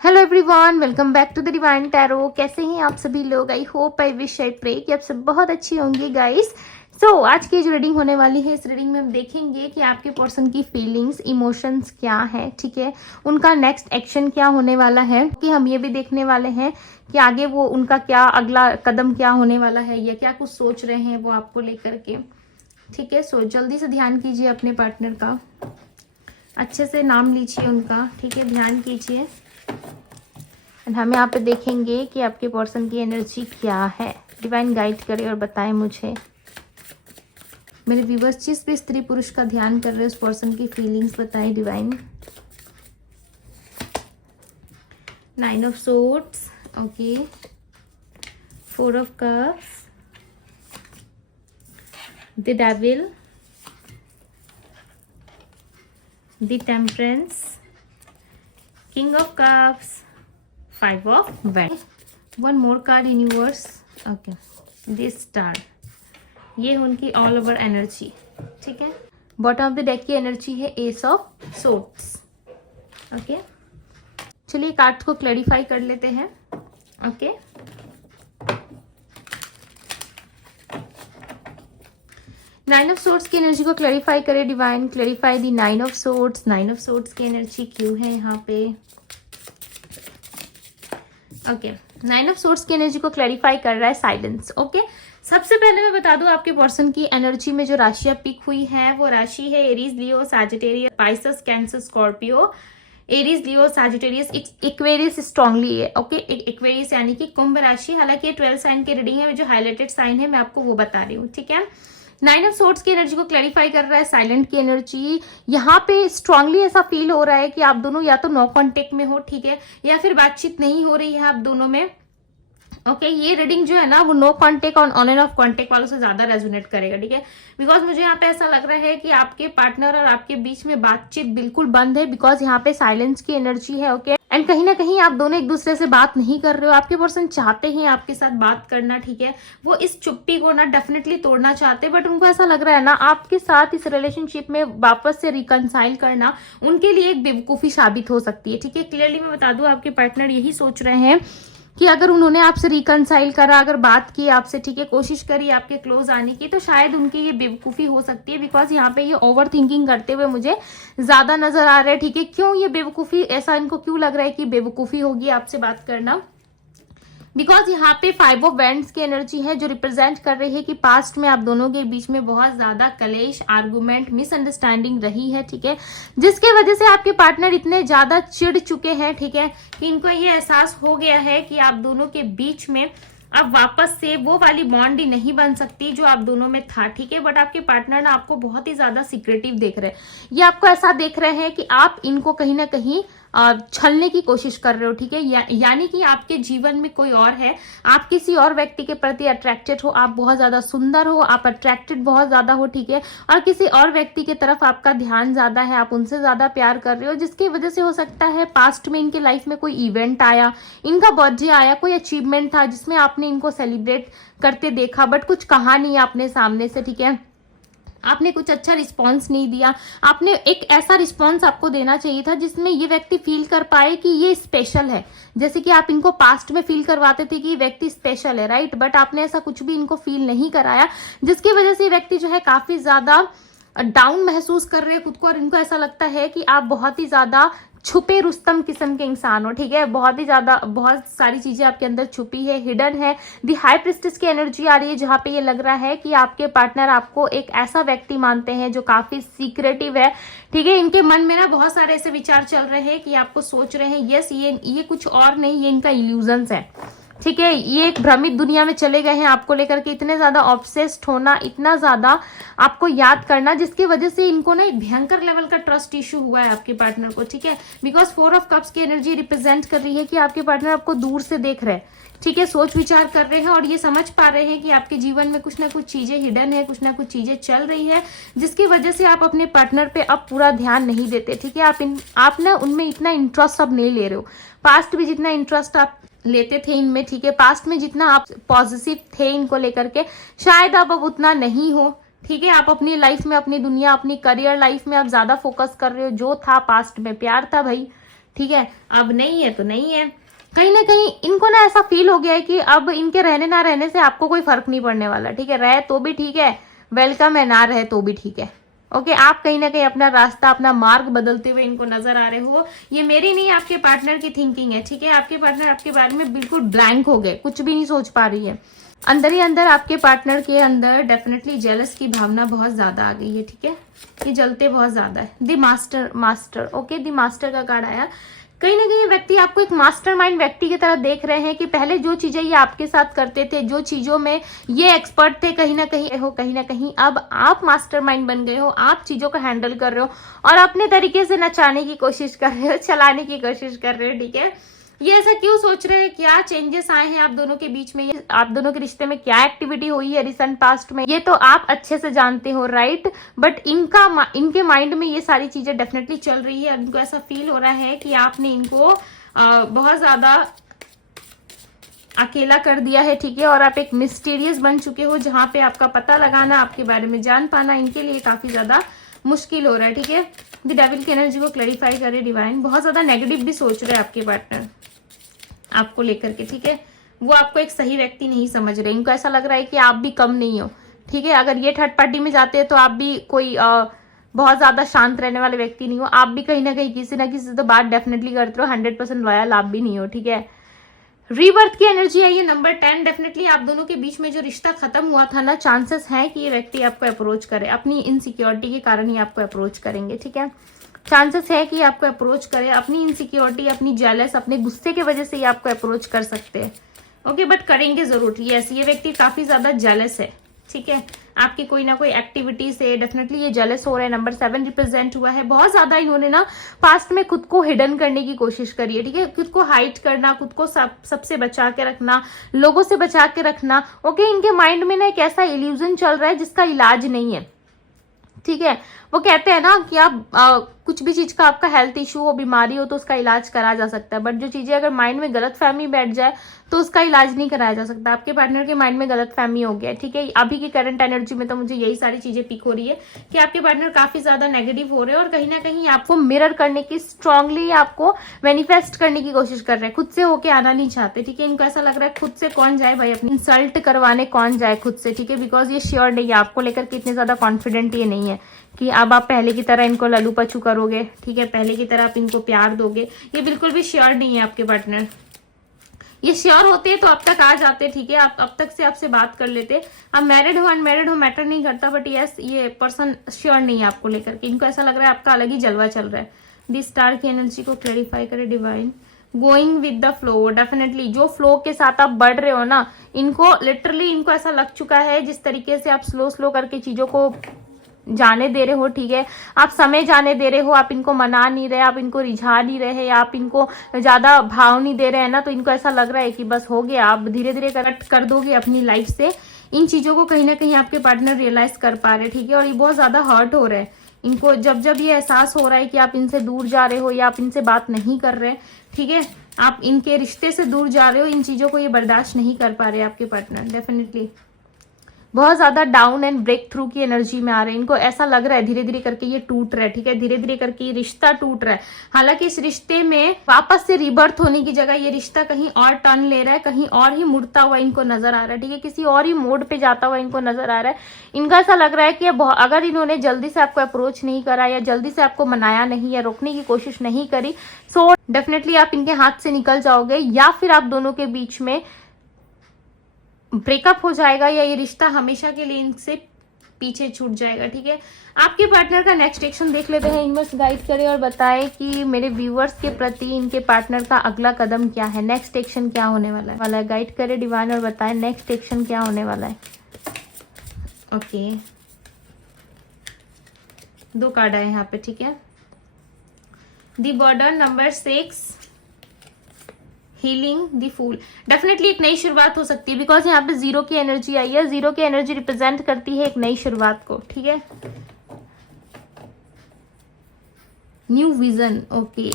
Hello everyone, welcome back to the Divine Tarot. कैसे हैं आप सभी लोग? I hope, I wish, I pray कि आप सब बहुत अच्छी होंगी गाइस। आज की जो रीडिंग होने वाली है, इस रीडिंग में हम देखेंगे कि आपके पर्सन की फीलिंग्स, इमोशंस क्या है, ठीक है, उनका नेक्स्ट एक्शन क्या होने वाला है। कि हम ये भी देखने वाले हैं कि आगे वो उनका क्या अगला कदम क्या होने वाला है या क्या कुछ सोच रहे हैं वो आपको लेकर के, ठीक है। जल्दी से ध्यान कीजिए अपने पार्टनर का, अच्छे से नाम लीजिए उनका, ठीक है, ध्यान कीजिए। एंड हम यहाँ पे देखेंगे कि आपके पर्सन की एनर्जी क्या है। डिवाइन गाइड करे और बताएं मुझे। मेरे व्यूवर्स जिस भी स्त्री पुरुष का ध्यान कर रहे हैं उस पर्सन की फीलिंग्स बताएं divine. 9 of swords, okay, 4 of cups, the devil, the temperance, king of cups, 5 of Wands. One more card universe. Okay, this star. ये उनकी ऑल ओवर एनर्जी, ठीक है। बॉटम ऑफ द डेक की energy है S of swords, okay. चलिए cards को clarify कर लेते हैं, ओके। नाइन ऑफ सोर्ड्स की एनर्जी को क्लैरिफाई करें divine. Clarify the 9 of swords. 9 of swords की एनर्जी क्यों है यहाँ पे? ओके, 9 ऑफ सोर्ड्स की एनर्जी को क्लैरिफाई कर रहा है साइलेंस, ओके। सबसे पहले मैं बता दूं आपके पर्सन की एनर्जी में जो राशियां पिक हुई हैं वो राशि है Aries, Leo, Sagittarius, Pisces, Cancer, Scorpio. Aries, Leo, Sagittarius, Aquarius strongly है, ओके। इक्वेरियस यानी कि कुंभ राशि। हालांकि ये 12 साइन की रीडिंग है, जो हाईलाइटेड साइन है मैं आपको वो बता रही हूँ, ठीक है। 9 ऑफ सोर्ड्स की एनर्जी को क्लैरिफाई कर रहा है साइलेंट की एनर्जी। यहाँ पे स्ट्रांगली ऐसा फील हो रहा है कि आप दोनों या तो नो कांटेक्ट में हो, ठीक है, या फिर बातचीत नहीं हो रही है आप दोनों में, ओके। ये रीडिंग जो है ना वो नो कांटेक्ट और ऑन एंड ऑफ कांटेक्ट वालों से ज्यादा रेजोनेट करेगा, ठीक है। बिकॉज मुझे यहाँ पे ऐसा लग रहा है कि आपके पार्टनर और आपके बीच में बातचीत बिल्कुल बंद है, बिकॉज यहाँ पे साइलेंस की एनर्जी है, ओके। एंड कहीं ना कहीं आप दोनों एक दूसरे से बात नहीं कर रहे हो। आपके पर्सन चाहते हैं आपके साथ बात करना, ठीक है, वो इस चुप्पी को ना डेफिनेटली तोड़ना चाहते हैं, बट उनको ऐसा लग रहा है ना आपके साथ इस रिलेशनशिप में वापस से रिकनसाइल करना उनके लिए एक बेवकूफी साबित हो सकती है, ठीक है। क्लियरली मैं बता दूं आपके पार्टनर यही सोच रहे हैं कि अगर उन्होंने आपसे रिकनसाइल करा, अगर बात की आपसे, ठीक है, कोशिश करी आपके क्लोज आने की, तो शायद उनकी ये बेवकूफ़ी हो सकती है। बिकॉज यहाँ पे ये ओवर थिंकिंग करते हुए मुझे ज्यादा नजर आ रहा है, ठीक है। क्यों ये बेवकूफ़ी, ऐसा इनको क्यों लग रहा है कि बेवकूफ़ी होगी आपसे बात करना? बिकॉज यहाँ पे 5 ऑफ वैंड्स की एनर्जी है, जो रिप्रेजेंट कर रही है कि पास्ट में आप दोनों के बीच में बहुत ज्यादा कलेश, आर्गुमेंट, मिसअंडरस्टैंडिंग रही है, ठीक है, जिसके वजह से आपके पार्टनर इतने ज्यादा चिढ़ चुके हैं, ठीक है, कि इनको ये एहसास हो गया है कि आप दोनों के बीच में अब वापस से वो वाली बॉन्ड ही नहीं बन सकती जो आप दोनों में था, ठीक है। बट आपके पार्टनर ना आपको बहुत ही ज्यादा सिक्रेटिव देख रहे हैं। ये आपको ऐसा देख रहे हैं कि आप इनको कहीं ना कहीं छलने की कोशिश कर रहे हो, ठीक है। यानी कि आपके जीवन में कोई और है, आप किसी और व्यक्ति के प्रति अट्रैक्टेड हो, आप बहुत ज्यादा सुंदर हो, आप अट्रैक्टेड बहुत ज्यादा हो, ठीक है, और किसी और व्यक्ति की तरफ आपका ध्यान ज्यादा है, आप उनसे ज्यादा प्यार कर रहे हो, जिसकी वजह से हो सकता है पास्ट में इनके लाइफ में कोई इवेंट आया, इनका बर्थडे आया, कोई अचीवमेंट था जिसमें आपने इनको सेलिब्रेट करते देखा, बट कुछ कहा नहीं आपने सामने से, ठीक है, आपने कुछ अच्छा रिस्पांस नहीं दिया। आपने एक ऐसा रिस्पांस आपको देना चाहिए था जिसमें ये व्यक्ति फील कर पाए कि ये स्पेशल है, जैसे कि आप इनको पास्ट में फील करवाते थे कि ये व्यक्ति स्पेशल है, राइट। बट आपने ऐसा कुछ भी इनको फील नहीं कराया, जिसकी वजह से ये व्यक्ति जो है काफी ज्यादा डाउन महसूस कर रहे हैं खुद को, और इनको ऐसा लगता है कि आप बहुत ही ज्यादा छुपे रुस्तम किस्म के इंसान हो, ठीक है, बहुत ही ज्यादा, बहुत सारी चीजें आपके अंदर छुपी है, हिडन है। दी हाई प्रिस्टेस की एनर्जी आ रही है, जहां पे ये लग रहा है कि आपके पार्टनर आपको एक ऐसा व्यक्ति मानते हैं जो काफी सीक्रेटिव है, ठीक है। इनके मन में ना बहुत सारे ऐसे विचार चल रहे हैं कि आपको सोच रहे हैं यस ये कुछ और नहीं, ये इनका इल्यूजन्स है, ठीक है, ये एक भ्रमित दुनिया में चले गए हैं आपको लेकर के। इतने ज्यादा ऑब्सेस्ड होना, इतना ज्यादा आपको याद करना, जिसकी वजह से इनको ना एक भयंकर लेवल का ट्रस्ट इश्यू हुआ है आपके पार्टनर को, ठीक है। बिकॉज 4 ऑफ कप्स की एनर्जी रिप्रेजेंट कर रही है कि आपके पार्टनर आपको दूर से देख रहे हैं, ठीक है, सोच विचार कर रहे हैं, और ये समझ पा रहे हैं कि आपके जीवन में कुछ ना कुछ चीजें हिडन है, कुछ ना कुछ चीजें चल रही है, जिसकी वजह से आप अपने पार्टनर पे अब पूरा ध्यान नहीं देते, ठीक है। आप ना उनमें इतना इंटरेस्ट अब नहीं ले रहे हो। पास्ट भी जितना इंटरेस्ट आप लेते थे इनमें, ठीक है, पास्ट में जितना आप पॉजिटिव थे इनको लेकर के, शायद अब उतना नहीं हो, ठीक है। आप अपनी लाइफ में, अपनी दुनिया, अपनी करियर लाइफ में आप ज्यादा फोकस कर रहे हो। जो था पास्ट में प्यार था भाई, ठीक है, अब नहीं है तो नहीं है। कहीं ना कहीं इनको ना ऐसा फील हो गया है कि अब इनके रहने ना रहने से आपको कोई फर्क नहीं पड़ने वाला, ठीक है, रहे तो भी ठीक है, वेलकम है, ना रहे तो भी ठीक है। ओके, आप कहीं ना कहीं अपना रास्ता, अपना मार्ग बदलते हुए इनको नजर आ रहे हो। ये मेरी नहीं, आपके पार्टनर की थिंकिंग है, ठीक है। आपके पार्टनर आपके बारे में बिल्कुल ब्लैंक हो गए, कुछ भी नहीं सोच पा रही है। अंदर ही अंदर आपके पार्टनर के अंदर डेफिनेटली जेलस की भावना बहुत ज्यादा आ गई है, ठीक है। ये जलते बहुत ज्यादा है। The master, okay, the master का कार्ड आया। कहीं ना कहीं व्यक्ति आपको एक मास्टरमाइंड व्यक्ति की तरह देख रहे हैं कि पहले जो चीजें ये आपके साथ करते थे, जो चीजों में ये एक्सपर्ट थे, कहीं ना कहीं अब आप मास्टरमाइंड बन गए हो, आप चीजों को हैंडल कर रहे हो और अपने तरीके से नचाने की कोशिश कर रहे हो, चलाने की कोशिश कर रहे हो, ठीक है। ये ऐसा क्यों सोच रहे हैं, क्या चेंजेस आए हैं आप दोनों के बीच में, ये आप दोनों के रिश्ते में क्या एक्टिविटी हुई है रिसेंट पास्ट में, ये तो आप अच्छे से जानते हो, राइट। बट इनके माइंड में ये सारी चीजें डेफिनेटली चल रही है। इनको ऐसा फील हो रहा है कि आपने इनको बहुत ज्यादा अकेला कर दिया है, ठीक है, और आप एक मिस्टीरियस बन चुके हो, जहां पे आपका पता लगाना, आपके बारे में जान पाना इनके लिए काफी ज्यादा मुश्किल हो रहा है, ठीक है। द डेविल की एनर्जी को क्लैरिफाई करे डिवाइन। बहुत ज्यादा नेगेटिव भी सोच रहे हैं आपके पार्टनर आपको लेकर के, ठीक है। वो आपको एक सही व्यक्ति नहीं समझ रहे। इनको ऐसा लग रहा है कि आप भी कम नहीं हो, ठीक है। अगर ये थर्ड पार्टी में जाते हैं तो आप भी कोई बहुत ज्यादा शांत रहने वाले व्यक्ति नहीं हो, आप भी कहीं ना कहीं किसी ना किसी से तो बात डेफिनेटली करते हो, 100% लॉयल आप भी नहीं हो, ठीक है। रीबर्थ की एनर्जी है ये नंबर 10। डेफिनेटली आप दोनों के बीच में जो रिश्ता खत्म हुआ था ना, चांसेस है कि ये व्यक्ति आपको अप्रोच करे, अपनी इनसिक्योरिटी के कारण ही आपको अप्रोच करेंगे, ठीक है। चांसेस है कि आपको अप्रोच करे, अपनी इनसिक्योरिटी, अपनी जेलस, अपने गुस्से के वजह से ये आपको अप्रोच कर सकते हैं, ओके, बट करेंगे जरूर। यस, ये व्यक्ति काफी ज्यादा जेलस है, ठीक है, आपकी कोई ना कोई एक्टिविटी से डेफिनेटली ये जेलस हो रहे हैं। नंबर 7 रिप्रेजेंट हुआ है। बहुत ज्यादा इन्होंने ना पास्ट में खुद को हिडन करने की कोशिश करी है, ठीक है, खुद को हाइड करना, खुद को सबसे बचा के रखना, लोगों से बचा के रखना, ओके। इनके माइंड में ना एक ऐसा इल्यूजन चल रहा है जिसका इलाज नहीं है, ठीक है। वो कहते हैं ना कि आप कुछ भी चीज का आपका हेल्थ इशू हो, बीमारी हो तो उसका इलाज करा जा सकता है, बट जो चीजें अगर माइंड में गलत फहमी बैठ जाए तो उसका इलाज नहीं कराया जा सकता। आपके पार्टनर के माइंड में गलत फहमी हो गया है, ठीक है। अभी की करंट एनर्जी में तो मुझे यही सारी चीजें पिक हो रही है कि आपके पार्टनर काफी ज्यादा नेगेटिव हो रहे हैं और कहीं ना कहीं आपको मिरर करने की, स्ट्रांगली आपको मैनिफेस्ट करने की कोशिश कर रहे हैं, खुद से होके आना नहीं चाहते, ठीक है। इनको ऐसा लग रहा है खुद से कौन जाए भाई, अपनी इंसल्ट करवाने कौन जाए खुद से, ठीक है, बिकॉज ये श्योर नहीं है आपको लेकर के, इतने ज्यादा कॉन्फिडेंट ये नहीं है कि अब आप पहले की तरह इनको ललू पचू करोगे, ठीक है, पहले की तरह आप इनको प्यार दोगे। ये बिल्कुल भी श्योर नहीं है आपके पार्टनर। ये श्योर होते तो अब तक आ जाते, ठीक है, आप अब तक से आपसे बात कर लेते। आप मैरिड हो अनमैरिड हो मैटर नहीं करता, बट यस, ये पर्सन श्योर नहीं है आपको लेकर के। इनको ऐसा लग रहा है आपका अलग ही जलवा चल रहा है। दी स्टार की एनर्जी को क्लैरिफाई करे divine. Going with the flow, definitely जो फ्लो के साथ आप बढ़ रहे हो ना, इनको लिटरली इनको ऐसा लग चुका है जिस तरीके से आप स्लो करके चीजों को जाने दे रहे हो, ठीक है, आप समय जाने दे रहे हो, आप इनको मना नहीं रहे, आप इनको रिझा नहीं रहे, आप इनको ज्यादा भाव नहीं दे रहे हैं ना, तो इनको ऐसा लग रहा है कि बस हो गया, आप धीरे धीरे कनेक्ट कर दोगे अपनी लाइफ से। इन चीजों को कहीं ना कहीं आपके पार्टनर रियलाइज कर पा रहे, ठीक है, और ये बहुत ज्यादा हर्ट हो रहा है इनको। जब ये एहसास हो रहा है कि आप इनसे दूर जा रहे हो या आप इनसे बात नहीं कर रहे, ठीक है, आप इनके रिश्ते से दूर जा रहे हो, इन चीजों को ये बर्दाश्त नहीं कर पा रहे आपके पार्टनर। डेफिनेटली बहुत ज्यादा डाउन एंड ब्रेक थ्रू की एनर्जी में आ रहे हैं। इनको ऐसा लग रहा है धीरे धीरे करके ये टूट रहा है, ठीक है, धीरे धीरे करके ये रिश्ता टूट रहा है। हालांकि इस रिश्ते में वापस से रिबर्थ होने की जगह ये रिश्ता कहीं और टर्न ले रहा है, कहीं और ही मुड़ता हुआ इनको नजर आ रहा है, ठीक है, किसी और ही मोड पे जाता हुआ इनको नजर आ रहा है। इनका ऐसा लग रहा है कि अगर इन्होंने जल्दी से आपको अप्रोच नहीं करा या जल्दी से आपको मनाया नहीं या रोकने की कोशिश नहीं करी, सो डेफिनेटली आप इनके हाथ से निकल जाओगे या फिर आप दोनों के बीच में ब्रेकअप हो जाएगा या ये रिश्ता हमेशा के लिए इनसे पीछे छूट जाएगा, ठीक है। आपके पार्टनर का नेक्स्ट एक्शन देख लेते हैं। यूनिवर्स गाइड करे और बताए कि मेरे व्यूअर्स के प्रति इनके पार्टनर का अगला कदम क्या है, नेक्स्ट एक्शन क्या होने वाला है। गाइड करे डिवाइन और बताए नेक्स्ट एक्शन क्या होने वाला है। ओके, 2 कार्ड आए यहाँ पे, ठीक है। The border, number 6, healing, the fool. Definitely एक नई शुरुआत हो सकती है बिकॉज यहाँ पे 0 की एनर्जी आई है। 0 की एनर्जी रिप्रेजेंट करती है एक नई शुरुआत को, ठीक है, न्यू विजन। ओके,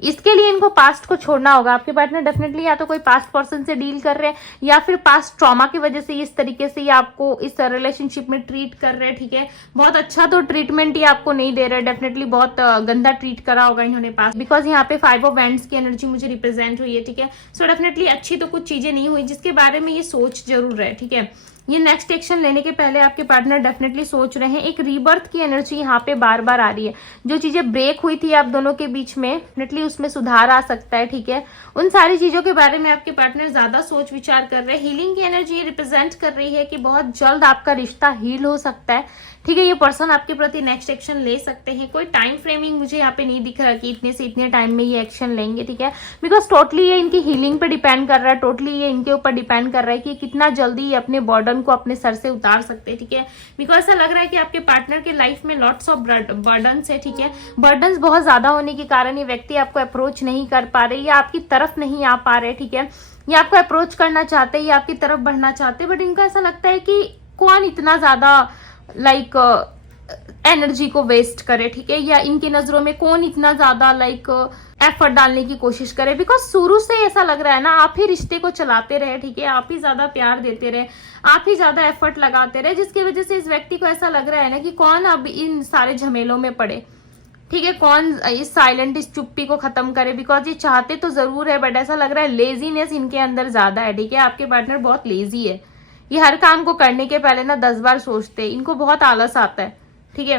इसके लिए इनको पास्ट को छोड़ना होगा। आपके पार्टनर डेफिनेटली या तो कोई पास्ट पर्सन से डील कर रहे हैं या फिर पास्ट ट्रॉमा की वजह से इस तरीके से ये आपको इस रिलेशनशिप में ट्रीट कर रहे हैं, ठीक है। बहुत अच्छा तो ट्रीटमेंट ये आपको नहीं दे रहे, डेफिनेटली बहुत गंदा ट्रीट करा होगा इन्होंने पास्ट, बिकॉज यहाँ पे 5 ऑफ वैंड्स की एनर्जी मुझे रिप्रेजेंट हुई है, ठीक है। सो डेफिनेटली अच्छी तो कुछ चीजें नहीं हुई जिसके बारे में ये सोच जरूर रहे, ठीक है। ये नेक्स्ट एक्शन लेने के पहले आपके पार्टनर डेफिनेटली सोच रहे हैं। एक रीबर्थ की एनर्जी यहाँ पे बार बार आ रही है। जो चीजें ब्रेक हुई थी आप दोनों के बीच में, डेफिनेटली उसमें सुधार आ सकता है, ठीक है। उन सारी चीजों के बारे में आपके पार्टनर ज्यादा सोच विचार कर रहे हैं। हीलिंग की एनर्जी रिप्रेजेंट कर रही है कि बहुत जल्द आपका रिश्ता हील हो सकता है, ठीक है। ये पर्सन आपके प्रति नेक्स्ट एक्शन ले सकते हैं। कोई टाइम फ्रेमिंग मुझे यहाँ पे नहीं दिख रहा कि इतने से इतने टाइम में ये एक्शन लेंगे, ठीक है। बिकॉज टोटली ये इनकी हीलिंग पे डिपेंड कर रहा है, टोटली ये इनके ऊपर डिपेंड कर रहा है कि कितना जल्दी ये अपने बर्डन को अपने सर से उतार सकते हैं, ठीक है। बिकॉज ऐसा लग रहा है कि आपके पार्टनर के लाइफ में लॉट्स ऑफ बर्डन्स है, ठीक है। बर्डन्स बहुत ज्यादा होने के कारण ये व्यक्ति आपको अप्रोच नहीं कर पा रहे या आपकी तरफ नहीं आ पा रहे, ठीक है। ये आपको अप्रोच करना चाहते हैं या आपकी तरफ बढ़ना चाहते हैं, बट इनको ऐसा लगता है कि कौन इतना ज्यादा एनर्जी को वेस्ट करे, ठीक है। या इनकी नजरों में कौन इतना ज्यादा एफर्ट डालने की कोशिश करे, बिकॉज शुरू से ऐसा लग रहा है ना आप ही रिश्ते को चलाते रहे, ठीक है। आप ही ज्यादा प्यार देते रहे, आप ही ज्यादा एफर्ट लगाते रहे, जिसकी वजह से इस व्यक्ति को ऐसा लग रहा है ना कि कौन अब इन सारे झमेलों में पड़े, ठीक है। कौन इस साइलेंट इस चुप्पी को खत्म करे, बिकॉज ये चाहते तो जरूर है बट ऐसा लग रहा है लेजीनेस इनके अंदर ज्यादा है, ठीक है। आपके पार्टनर बहुत लेजी है। ये हर काम को करने के पहले ना 10 बार सोचते हैं। इनको बहुत आलस आता है, ठीक है।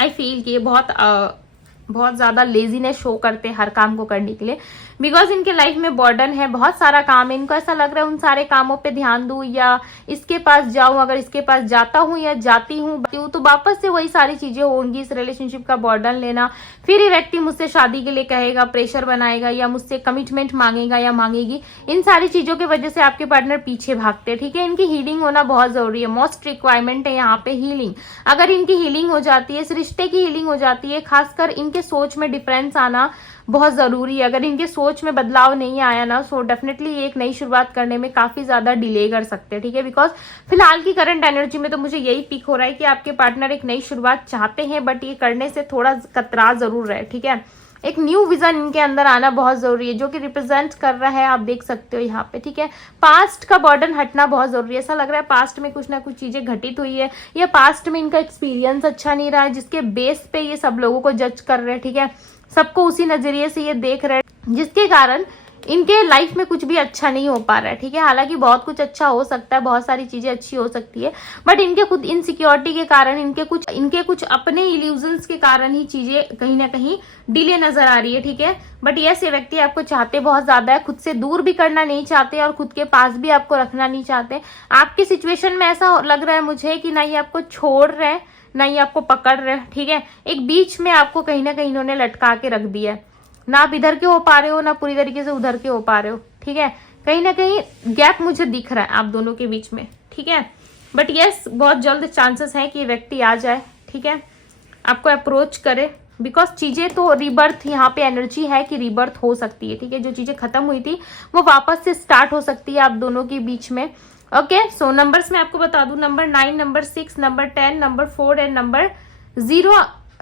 आई फील कि ये बहुत ज्यादा लेजीनेस शो करते हैं हर काम को करने के लिए, बिकॉज इनके लाइफ में बर्डन है, बहुत सारा काम है। इनको ऐसा लग रहा है उन सारे कामों पे ध्यान दूं या इसके पास जाऊं, अगर इसके पास जाता हूं या जाती हूं तो वापस से वही सारी चीजें होंगी। इस रिलेशनशिप का बर्डन लेना, फिर ये व्यक्ति मुझसे शादी के लिए कहेगा, प्रेशर बनाएगा या मुझसे कमिटमेंट मांगेगा या मांगेगी। इन सारी चीजों की वजह से आपके पार्टनर पीछे भागते हैं, ठीक है। इनकी हीलिंग होना बहुत जरूरी है, मोस्ट रिक्वायरमेंट है यहाँ पे हीलिंग। अगर इनकी हीलिंग हो जाती है, इस रिश्ते की हीलिंग हो जाती है, खासकर इनके सोच में डिफरेंस आना बहुत जरूरी है। अगर इनके सोच में बदलाव नहीं आया ना, सो डेफिनेटली एक नई शुरुआत करने में काफी ज्यादा डिले कर सकते हैं, ठीक है। बिकॉज फिलहाल की करंट एनर्जी में तो मुझे यही पिक हो रहा है कि आपके पार्टनर एक नई शुरुआत चाहते हैं बट ये करने से थोड़ा कतरा जरूर है, ठीक है। एक न्यू विजन इनके अंदर आना बहुत जरूरी है, जो कि रिप्रेजेंट कर रहा है, आप देख सकते हो यहाँ पे, ठीक है। पास्ट का बर्डन हटना बहुत जरूरी है। ऐसा लग रहा है पास्ट में कुछ ना कुछ चीजें घटित हुई है या पास्ट में इनका एक्सपीरियंस अच्छा नहीं रहा है, जिसके बेस पे ये सब लोगों को जज कर रहे हैं, ठीक है। सबको उसी नजरिए से ये देख रहे हैं, जिसके कारण इनके लाइफ में कुछ भी अच्छा नहीं हो पा रहा है, ठीक है। हालांकि बहुत कुछ अच्छा हो सकता है, बहुत सारी चीजें अच्छी हो सकती है, बट इनके खुद इनसिक्योरिटी के कारण, इनके कुछ अपने इल्यूजन्स के कारण ही चीजें कहीं ना कहीं डिले नजर आ रही है, ठीक है। बट यस, ये व्यक्ति आपको चाहते बहुत ज्यादा है, खुद से दूर भी करना नहीं चाहते और खुद के पास भी आपको रखना नहीं चाहते। आपकी सिचुएशन में ऐसा लग रहा है मुझे कि ना ये आपको छोड़ रहे हैं ना ये आपको पकड़ रहे हैं, ठीक है। एक बीच में आपको कहीं ना कहीं इन्होंने लटका के रख दिया है, ना आप इधर के हो पा रहे हो ना पूरी तरीके से उधर के हो पा रहे हो, ठीक है। कहीं ना कहीं गैप मुझे दिख रहा है आप दोनों के बीच में, ठीक है। बट यस, बहुत जल्द चांसेस है कि ये व्यक्ति आ जाए, ठीक है, आपको अप्रोच करे, बिकॉज चीजें तो रीबर्थ, यहाँ पे एनर्जी है कि रीबर्थ हो सकती है, ठीक है। जो चीजें खत्म हुई थी वो वापस से स्टार्ट हो सकती है आप दोनों के बीच में। ओके, सो नंबर्स में आपको बता दूं, number 9, number 6, number 10, number 4 and number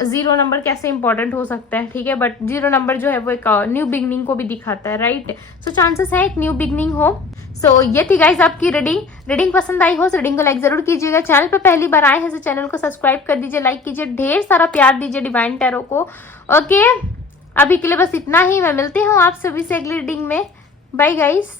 0 number कैसे इंपॉर्टेंट हो सकता है, ठीक है। बट 0 नंबर जो है वो एक न्यू बिगनिंग को भी दिखाता है, राइट। सो चांसेस है एक न्यू बिगनिंग हो। सो ये थी गाइज आपकी रीडिंग पसंद आई हो तो रीडिंग को लाइक जरूर कीजिएगा। चैनल पे पहली बार आए हैं तो चैनल को सब्सक्राइब कर दीजिए, लाइक कीजिए, ढेर सारा प्यार दीजिए डिवाइन टैरो को। ओके, अभी के लिए बस इतना ही। मैं मिलती हूँ आप सभी से अगली रीडिंग में। Bye guys.